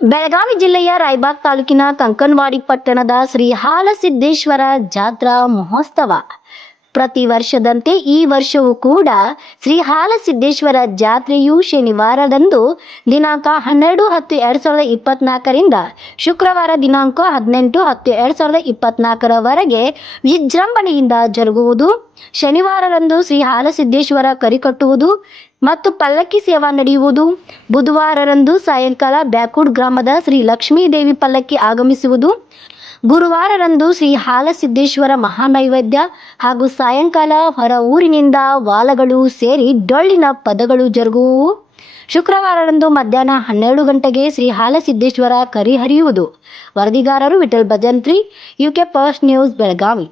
ಬೆಳಗಾವಿ ಜಿಲ್ಲೆಯ ರಾಯಬಾಗ್ ತಾಲೂಕಿನ ಕಂಕನವಾಡಿ ಪಟ್ಟಣದ ಶ್ರೀ ಹಾಲಸಿದ್ದೇಶ್ವರ ಜಾತ್ರಾ ಮಹೋತ್ಸವ. ಪ್ರತಿ ವರ್ಷದಂತೆ ಈ ವರ್ಷವೂ ಕೂಡ ಶ್ರೀ ಹಾಲಸಿದ್ದೇಶ್ವರ ಜಾತ್ರೆಯು ಶನಿವಾರದಂದು ದಿನಾಂಕ ಹನ್ನೆರಡು ಹತ್ತು ಎರಡು ಸಾವಿರದ ಇಪ್ಪತ್ನಾಲ್ಕರಿಂದ ಶುಕ್ರವಾರ ದಿನಾಂಕ ಹದಿನೆಂಟು ಹತ್ತು ಎರಡು ಸಾವಿರದ ಇಪ್ಪತ್ನಾಲ್ಕರವರೆಗೆ ವಿಜೃಂಭಣೆಯಿಂದ ಜರುಗುವುದು. ಶನಿವಾರದಂದು ಶ್ರೀ ಹಾಲಸಿದ್ದೇಶ್ವರ ಕರಿಕಟ್ಟುವುದು ಮತ್ತು ಪಲ್ಲಕ್ಕಿ ಸೇವಾ ನಡೆಯುವುದು. ಬುಧವಾರರಂದು ಸಾಯಂಕಾಲ ಬ್ಯಾಕೂಡ್ ಗ್ರಾಮದ ಶ್ರೀ ಲಕ್ಷ್ಮೀದೇವಿ ಪಲ್ಲಕ್ಕಿ ಆಗಮಿಸುವುದು. ಗುರುವಾರರಂದು ಶ್ರೀ ಹಾಲಸಿದ್ದೇಶ್ವರ ಮಹಾನೈವೇದ್ಯ ಹಾಗೂ ಸಾಯಂಕಾಲ ಹೊರ ಊರಿನಿಂದ ವಾಲಗಳು ಸೇರಿ ಡೊಳ್ಳಿನ ಪದಗಳು ಜರುಗುವು ಶುಕ್ರವಾರರಂದು ಮಧ್ಯಾಹ್ನ ಹನ್ನೆರಡು ಗಂಟೆಗೆ ಶ್ರೀ ಹಾಲಸಿದ್ದೇಶ್ವರ ಕರಿ ಹರಿಯುವುದು ವರದಿಗಾರರು Vithal Bhajantri, UK first news, Belagavi.